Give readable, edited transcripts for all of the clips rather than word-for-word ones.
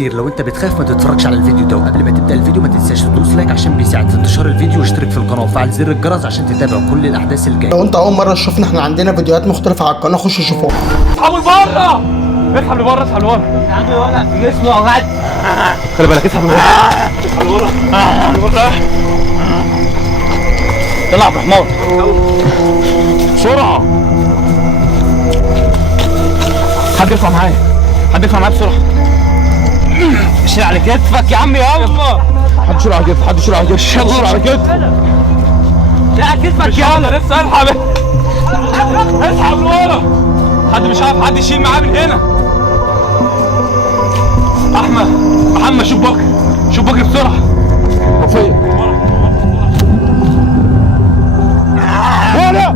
تحذير، لو انت بتخاف ما تتفرجش على الفيديو ده، وقبل ما تبدا الفيديو ما تنساش تدوس لايك عشان بيساعد في انتشار الفيديو، واشترك في القناه وفعل زر الجرس عشان تتابع كل الاحداث الجايه. لو انت اول مره تشوفنا، احنا عندنا فيديوهات مختلفه على القناه، خش شوفوها. اسحبوا لبره، اسحب لبره، اسحب لبره يا عم، ولا جسمه قاعد. خلي بالك، اسحب لبره، اسحب لبره، اسحب لبره. يلا يا عبد الرحمن بسرعه. حد يرفع معايا، حد يرفع معايا بسرعه. شيل على كتفك يا عم، يلا. حد يشيل على كتفك، حد يشيل على كتفك، يلا على كتفك. لا كتفك يلا، لسه اسحب، اسحب لورا. حد مش عارف حد يشيل معاه من هنا. احمد، محمد، شوف بكر، شوف بكر بسرعه. وفين؟ ولا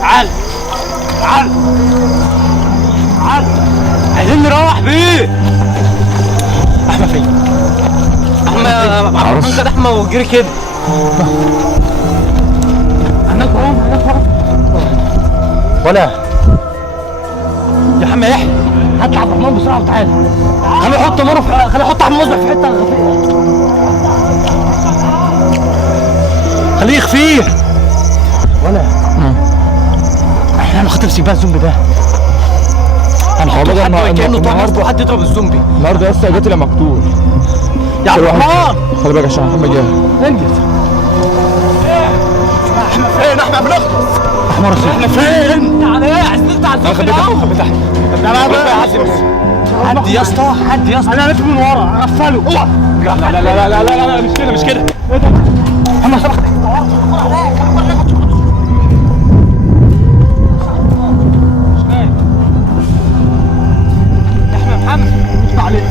تعال تعال تعال، عايزين نروح بيه. احمد فين؟ احمد عبد الرحمن خد احمد وجري كده. هناك اهو، هناك اهو. ولا يا عم يحيى، هات عبد الرحمن بسرعه وتعالى. خليه يحط مره، خليه يحط احمد مصبح في حته غفيره، خليه يخفيه. ولا احنا هنخطف السيبان الزومبي ده، هنحطه حد كانه طعم وحد يضرب الزومبي. النهارده لسه جات لي مقتول يا عبد الرحمن. خلي بالك عشان محمد جاي. انجز. احنا فين؟ احنا بنخلص. احنا راسين. احنا فين؟ تعالى ايه؟ عايزين نطلع على الزومبي الاول. خبي تحت، تعالى بقى. حد يا اسطى، حد يا اسطى. انا لف من ورا اغفله. اوعى. لا لا لا لا لا لا، مش كده مش كده. ايه ده؟ محمد صبحي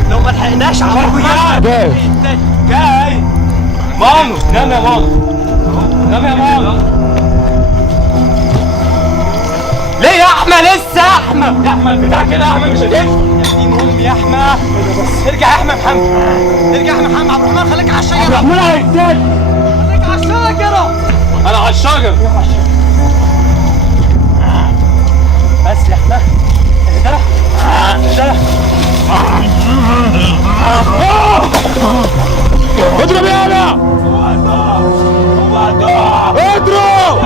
لو ما لحقناش على العربيات. جاي مانو، نام يا مانو، نام يا مانو. ليه يا احمد لسه؟ احمد يا احمد بتاع كده، يا احمد مش هتمشي. يا دين امي يا احمد، ارجع يا احمد محمد، ارجع يا احمد محمد. عبد الرحمن خليك على الشجره. عبد الرحمن هيقتل، خليك على الشجره. انا على الشجره بس. يا احمد اهدى اهدى. اضرب يالا، اضرب،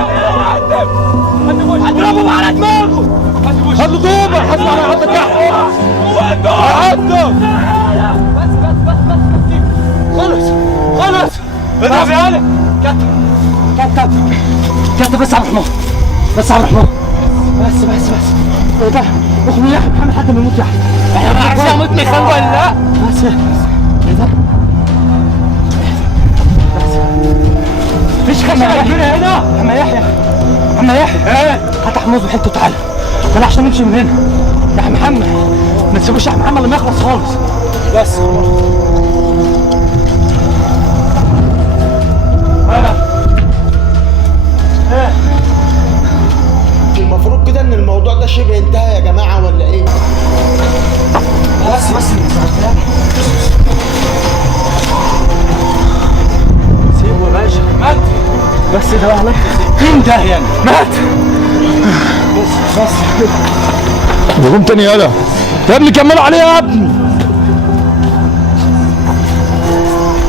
هضربه على دماغه. هات له طوبه، حد على حد تحت. هاتهم. خلص خلص، اضرب يالا. كت بس عبد الرحمن، بس عبد الرحمن، بس ايه ده؟ اخويا يا محمد حد ما يموت يا احمد. احنا ما عرفناش اموت ميخان ولا لا. بس ايه ده؟ مفيش خشبه كبيره هنا. عم يحيى، عم يحيى، هات احمد وحطه وتعالى. يلا عشان نمشي من هنا يا عم محمد. ما تسيبوش يا عم محمد لما يخلص خالص. بس المفروض كده ان الموضوع ده شبه انتهى يا جماعه ولا ايه؟ بس سيبه يا باشا. مات بس ده والله. مين ده يعني؟ مات بس قوم تاني يالا يا ابني، كملوا عليه يا ابني.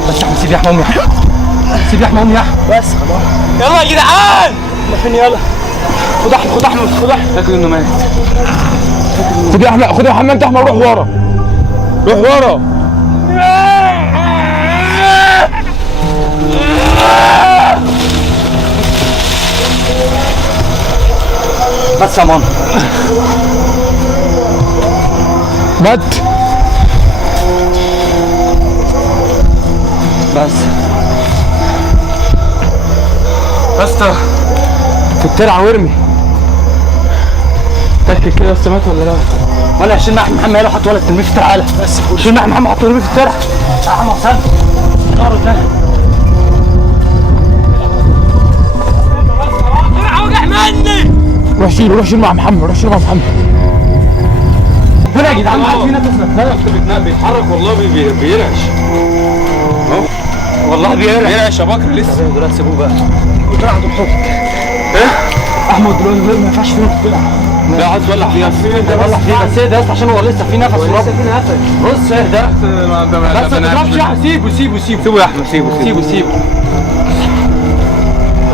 بس يا عم سيب يا احمد، سيب يا احمد يا احمد. بس خلاص يلا يا جدعان. فين يلا؟ خد احمد، خد احمد، خد احمد. فاكر انه مات. خد يا احمد، خد يا محمد، انت احمد روح ورا، روح ورا. بس يا مان، مات. بس في الترعه وارمي. تاكد كده بس مات ولا لا؟ ولا شيل مع محمد يلا، حط ولد ترميه في الترعه. يلا بس شيل مع محمد، حط ترميه في الترعه. يا عم حسن نار ده وجع مني. روح شيل، روح شيل مع محمد، روح شيل مع محمد. هنا يا جدعان في نفس بيتحرك والله، بيرعش اهو، والله بيرعش يا بكر لسه. دلوقتي سيبوه بقى. ايه؟ احمد دلوقتي ما ينفعش فيه كده. لا عايز تولع فيها والله فيه بس اهدى يا اسطى عشان هو لسه في نفس ورب. لسه في نفس. بص اهدى بس ما تضربش يا أحمد. سيبه سيبه يا احمد سيبه خلي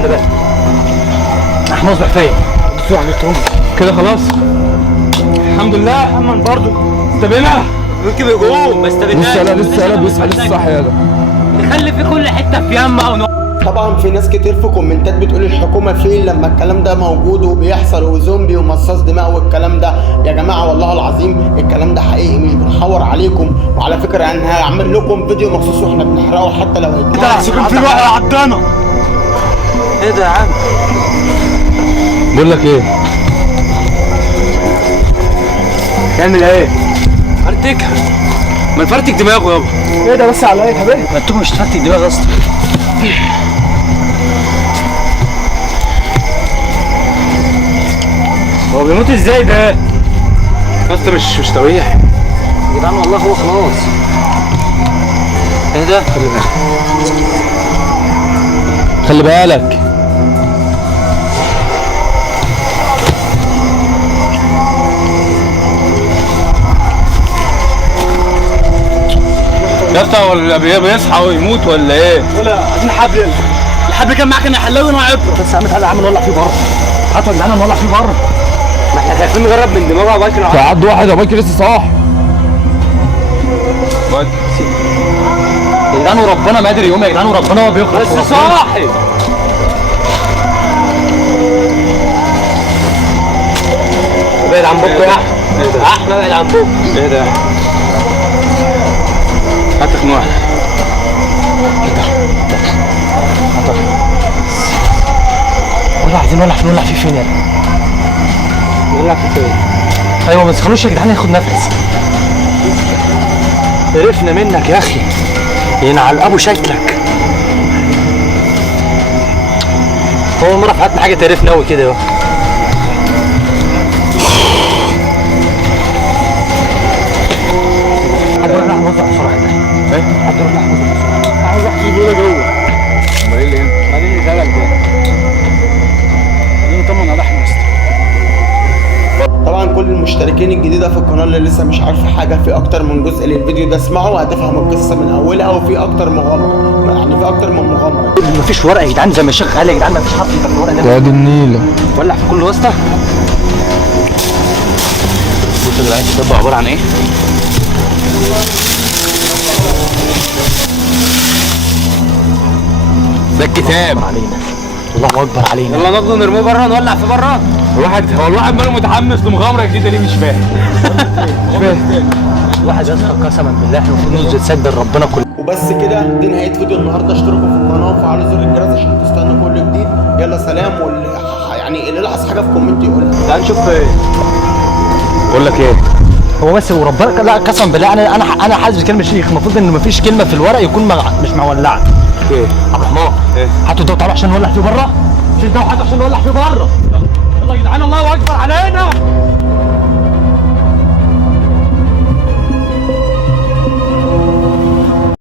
بالك احمد اصبح فين؟ بصوا على التوم كده خلاص. الحمد لله. محمد برضه استبينا كده يقوم ما لسه لا بيصحى لسه صاحي يالا. نخلي في كل حته في يمه او طبعا في ناس كتير في كومنتات بتقول الحكومه فين لما الكلام ده موجود وبيحصل وزومبي ومصاص دماء والكلام ده. يا جماعه والله العظيم الكلام ده حقيقي مش بنحور عليكم. وعلى فكره يعني هعمل لكم فيديو مخصوص واحنا بنحرقه حتى لو سيبك في واحد عضنا. ايه ده يا عم؟ بقول لك ايه؟ تعمل ايه؟ فرتكها ما نفرتك دماغه يابا. ايه ده بس على ايه يا حبيبي؟ ما انتوا مش تفرتك دماغ اصلا. هو بيموت ازاي ده؟ بس مش تويح يا جدعان والله هو خلاص. ايه ده؟ خلي بالك. يا اسطى ولا بيصحى ويموت ولا ايه؟ ولا عايزين حبل. الحبل كان معاك انا حلاوي انا عبره. بس يا عم تعالى يا عم نولع فيه بره. هاتوا يا جدعان نولع فيه بره. ما احنا خايفين نجرب من دماغه يا باكر. تعد واحد يا باكر لسه صاحي. يا جدعان وربنا ما قادر يقوم يا جدعان وربنا هو بيخلص. بس صاحي. ابعد عن بوكو يا احمد. احمد ابعد عن بوكو. ايه ده؟ هاتك نوع. والله عايزين نولع فيه فين يعني؟ نولع فيه فين؟ ايوه ما تخلوش يا جدعان ياخد نفس. قرفنا منك يا اخي. ينعل ابو شكلك. اول مره في حياتنا حاجه تقرفنا قوي كده. حد يروح لحمه بسرعه كده. ايه؟ حد يروح لحمه بسرعه. عاوز احكي بيقول جوه. امال ايه اللي هنا؟ بعدين اللي جالك ده. بعدين نطمن على احمد. طبعا كل المشتركين الجديده في القناه اللي لسه مش عارفه حاجه في اكتر من جزء للفيديو ده اسمعوا هتفهم القصه من اولها وفي اكتر مغامره يعني في اكتر من مغامره. مفيش ورقه يا جدعان زي ما الشيخ قال يا جدعان مفيش حرف في الورقه ده. يا دي النيله. ولع في كل واسطه. بصوا يا جدعان الكتاب عباره عن ايه؟ ده الكتاب. علينا. الله اكبر علينا. يلا ناخده نرميه بره نولع في بره. الواحد ماله متحمس لمغامره جديده ليه مش فاهم. واحد يذكر قسما بالله احنا المفروض نسجد سجد لربنا كل. وبس كده دي نهايه فيديو النهارده. اشتركوا في القناه وفعلوا زر الجرس عشان تستنوا كل جديد. يلا سلام يعني اللي لاحظ حاجه في كومنت يقولها. تعال نشوف ايه. بقول لك ايه؟ هو بس وربنا لا قسما بالله انا حاسس بكلمه شيخ المفروض ان مفيش كلمه في الورق يكون مش مولعه. ايه؟ عبد الرحمن ايه؟ هاتوا ده تعالوا عشان نولع فيه بره. شد ده وحد عشان نولع فيه بره. يلا يا جدعان الله اكبر علينا.